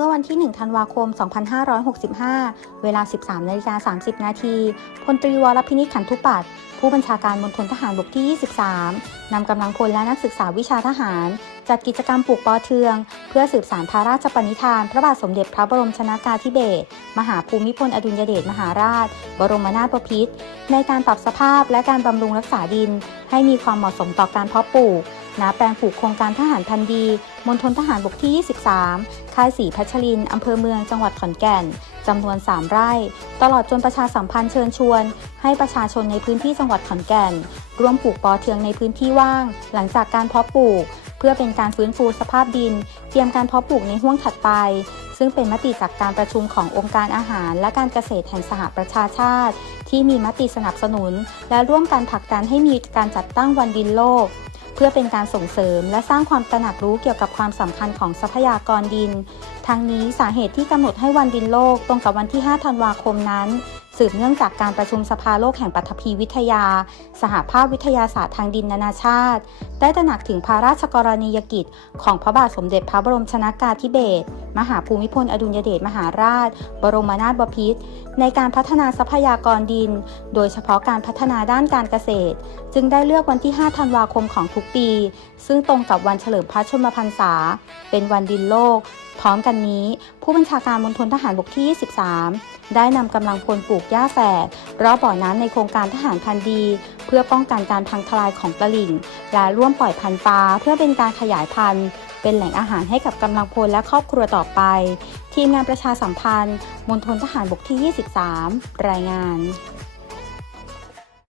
มื่อวันที่ 1 ธันวาคม 2565 เวลา 13นาฬิกา30 นาทีพลตรีวรพินิจขันธุปัตผู้บัญชาการมณฑลทหารบกที่ 23 นำกำลังพลและนักศึกษาวิชาทหาร จัดกิจกรรมปลูกปอเทือง เพื่อสืบสานพระราชปณิธาน พระบาทสมเด็จพระบรมชนากาธิเบศร มหาภูมิพลอดุลยเดชมหาราช บรมนาถบพิตรในการปรับสภาพและการบำรุงรักษาดิน ให้มีความเหมาะสมต่อการเพาะปลูก ณแปลงปลูกโครงการทหารพันดี มณฑลทหารบกที่ 23 ค่ายศรีพัชริน อำเภอเมืองจังหวัดขอนแก่น จำนวน 3 ไร่ ตลอดจนประชาสัมพันธ์เชิญชวน ให้ประชาชนในพื้นที่จังหวัดขอนแก่น ร่วมปลูกปอเทืองในพื้นที่ว่าง หลังจากการเพาะปลูก เพื่อเป็นการฟื้นฟูสภาพดิน เตรียมการเพาะปลูกในห้วงถัดไป ซึ่งเป็นมติจากการประชุมขององค์การอาหาร และการเกษตรแห่งสหประชาชาติ ที่มีมติสนับสนุน และร่วมกันผลักดันให้มีการจัดตั้งวันดินโลก พื่อเป็นการส่งเสริมและสร้างความตระหนักรู้เกี่ยวกับความสำคัญของทรัพยากรดิน ทั้งนี้สาเหตุที่กำหนดให้วันดินโลกตรงกับวันที่ 5 ธันวาคมนั้น สืบเนื่องจากการประชุมสภาโลกแห่งปฐพีวิทยา สหภาพวิทยาศาสตร์ทางดินนานาชาติ ได้ตระหนักถึงพระราชกรณียกิจ ของพระบาทสมเด็จพระบรมชนากาธิเบศรมหาภูมิพลอดุลยเดชมหาราช บรมนาถบพิตรในการพัฒนาทรัพยากรดิน โดยเฉพาะการพัฒนาด้านการเกษตร จึงได้เลือกวันที่ 5 ธันวาคมของทุกปี ซึ่งตรงกับวันเฉลิมพระชนมพรรษา เป็นวันดินโลก พร้อมกันนี้ ผู้บัญชาการมณฑลทหารบกที่ 23 ได้นำกำลังพลปลูกหญ้าแฝกรอบบ่อน้ำในโครงการทหารพันธุ์ดี เพื่อป้องกันการพังทลายของตลิ่ง และร่วมปล่อยพันธุ์ปลาเพื่อเป็นการขยายพันธุ์ เป็นแหล่งอาหารให้กับกำลังพลและครอบครัวต่อไป ทีมงานประชาสัมพันธ์มณฑลทหารบกที่ 23 รายงาน